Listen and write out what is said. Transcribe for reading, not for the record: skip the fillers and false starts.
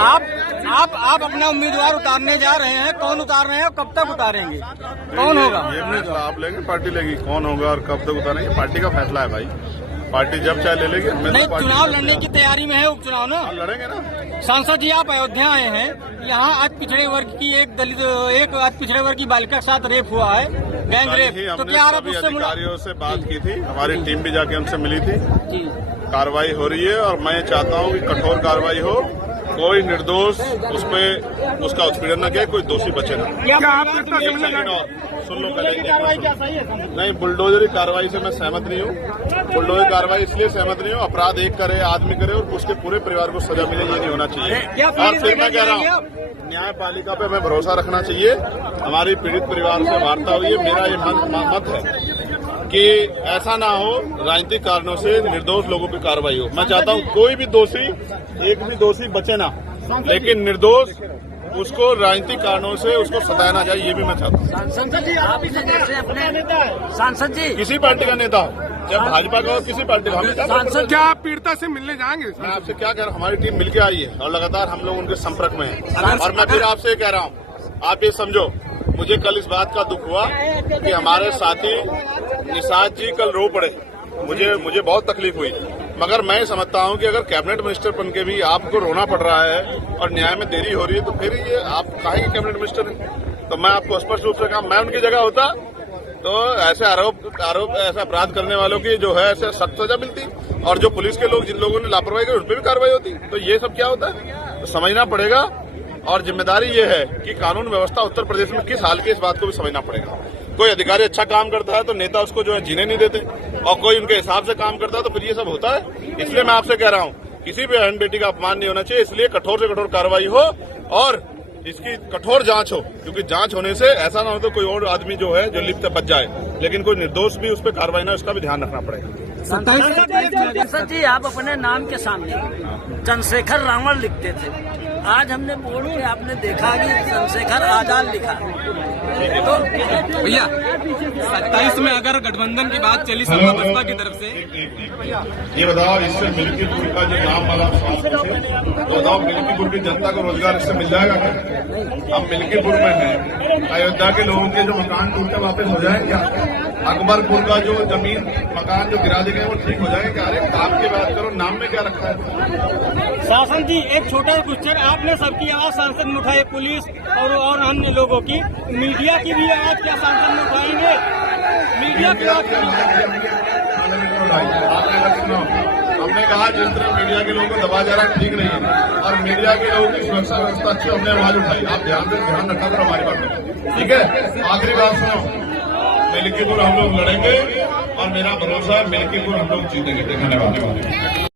आप अपना उम्मीदवार उतारने जा रहे हैं, कौन उतार रहे हैं और कब तक उतारेंगे, कौन होगा? ये फैसला आप लेंगे, पार्टी लेगी, कौन होगा और कब तक उतारेंगे, पार्टी का फैसला है भाई। पार्टी जब चाहे ले लेगी। नहीं, चुनाव लड़ने की तैयारी में है, उपचुनाव ना लड़ेंगे ना। सांसद जी, आप अयोध्या आए हैं, यहाँ आज पिछड़े वर्ग की एक आज पिछड़े वर्ग की बालिका के साथ रेप हुआ है, गैंग रेप, तो क्या आप उससे अधिकारियों से बात की थी, हमारी टीम भी जाके उनसे मिली थी। जी, कार्रवाई हो रही है और मैं चाहता हूँ कि कठोर कार्रवाई हो, कोई निर्दोष उस पे उसका उत्पीड़न न किया, कोई दोषी बचे ना। सुन लो पहले, नहीं, बुलडोजरी कार्रवाई से मैं सहमत नहीं हूँ। बुलडोजरी कार्रवाई इसलिए सहमत नहीं हूँ, अपराध एक करे, आदमी करे और उसके पूरे परिवार को सजा मिले, ये नहीं होना चाहिए। और फिर मैं कह रहा हूँ, न्यायपालिका पे हमें भरोसा रखना चाहिए। हमारी पीड़ित परिवार से वार्ता हुई है, मेरा ये मत है कि ऐसा ना हो राजनीतिक कारणों से निर्दोष लोगों की कार्रवाई हो। मैं चाहता हूँ कोई भी दोषी, एक भी दोषी बचे ना, लेकिन निर्दोष उसको राजनीतिक कारणों से उसको सताया ना जाए, ये भी मैं चाहता हूँ। सांसद जी, आप जैसे अपने सांसद जी किसी पार्टी का नेता हो, चाहे भाजपा का हो, किसी पार्टी का। सांसद क्या आप पीड़िता से मिलने जाएंगे? मैं आपसे क्या कह रहा हूँ, हमारी टीम मिलकर आई है और लगातार हम लोग उनके संपर्क में हैं। और मैं फिर आपसे कह रहा हूँ, आप ये समझो, मुझे कल इस बात का दुख हुआ कि हमारे साथी निषाद जी कल रो पड़े, मुझे बहुत तकलीफ हुई। मगर मैं समझता हूं कि अगर कैबिनेट मिनिस्टर बन के भी आपको रोना पड़ रहा है और न्याय में देरी हो रही है, तो फिर ये आप काहे के कैबिनेट मिनिस्टर हैं? तो मैं आपको स्पष्ट रूप से कहा, मैं उनकी जगह होता तो ऐसे आरोप ऐसा अपराध करने वालों की जो है ऐसे सख्त सजा मिलती, और जो पुलिस के लोग, जिन लोगों ने लापरवाही की, उस पर भी कार्रवाई होती। तो ये सब क्या होता है, तो समझना पड़ेगा। और जिम्मेदारी ये है कि कानून व्यवस्था उत्तर प्रदेश में किस हाल की, इस बात को भी समझना पड़ेगा। कोई अधिकारी अच्छा काम करता है तो नेता उसको जो है जीने नहीं देते, और कोई उनके हिसाब से काम करता है तो फिर ये सब होता है। इसलिए मैं आपसे कह रहा हूँ, किसी भी बहन बेटी का अपमान नहीं होना चाहिए, इसलिए कठोर से कठोर कार्रवाई हो और इसकी कठोर जांच हो, क्योंकि जांच होने से ऐसा ना हो तो कोई और आदमी जो है जो लिप्त बच जाए, लेकिन कोई निर्दोष भी उस पर कार्रवाई ना, उसका भी ध्यान रखना पड़ेगा। सांसद जी, आप अपने नाम के सामने चंद्रशेखर रावण लिखते थे, आज हमने बोर्ड पे आपने देखा कि चंद्रशेखर आजाद लिखा। तो भैया 27 में अगर गठबंधन की बात चली सपा बसपा की तरफ से, ये बताओ, इससे मिल्कीपुर का जो नाम वाला तो बताओ, मिल्कीपुर की जनता को रोजगार इससे मिल जाएगा क्या? हम मिल्कीपुर में हैं, अयोध्या के लोगों के जो मकान टूटे वापस हो जाएंगे क्या? अकबरपुर का जो जमीन मकान जो गिरा दिए गए वो ठीक हो जाएंगे क्या? अरे काम की बात करो, नाम में क्या रखा है? शासन जी, एक छोटा क्वेश्चन, आपने सबकी आवाज सांसद में उठाई, पुलिस और अन्य लोगों की, मीडिया की भी आवाज क्या सांसद में उठाएंगे? मीडिया की आवाज हमने कहा जिस तरह मीडिया के लोगों को दबा जा रहा है ठीक नहीं है, और मीडिया के लोगों की सुरक्षा व्यवस्था अच्छी, हमने आवाज उठाई। आप ध्यान रखा करो हमारी बात में, ठीक है? आखिरी बात सुनो, मिल्कीपुर हम लोग लड़ेंगे और मेरा भरोसा है मिल्कीपुर हम लोग जीतेंगे। धन्यवाद।